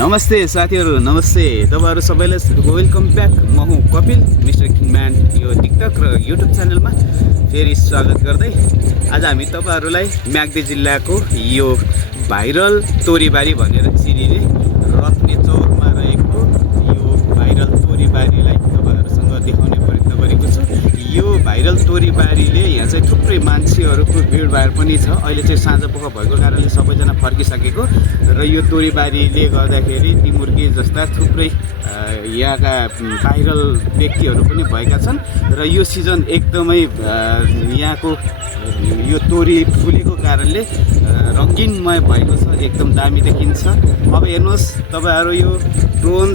नमस्ते साथीहरू, नमस्ते तपाईहरु सबैलाई वेलकम ब्याक। म हुँ कपिल, मिस्टर खिनम्यान यो टिकटक र युट्युब च्यानलमा फेरि स्वागत गर्दै आज हामी तपाईहरुलाई म्याग्दी जिल्लाको यो भाइरल तोरीबारी भनेर चिनिने रत्ने चौरमा रहेको यो भाइरल तोरीबारीलाई तपाईहरुसँग देखाउने प्रयत्न गरेको छु। यो भाइरल तोरीबारीले यहाँ चाहिँ थुप्रै मान्छेहरुको भिडभाड पनि छ। अहिले चाहिँ साँझपख भएको कारणले सबैजना फर्किसकेको र यो तोरीबारीले गर्दाखेरि तिमुर्के जस्ता थुप्रै यहाँका भाइरल व्यक्तिहरु पनि भएका छन् र यो सिजन एकदमै यहाँको यो तोरी फुलेको कारणले रंगीनमय भएको छ, एकदम दामी देखिन्छ। अब हेर्नुस् तपाईहरु यो ड्रोन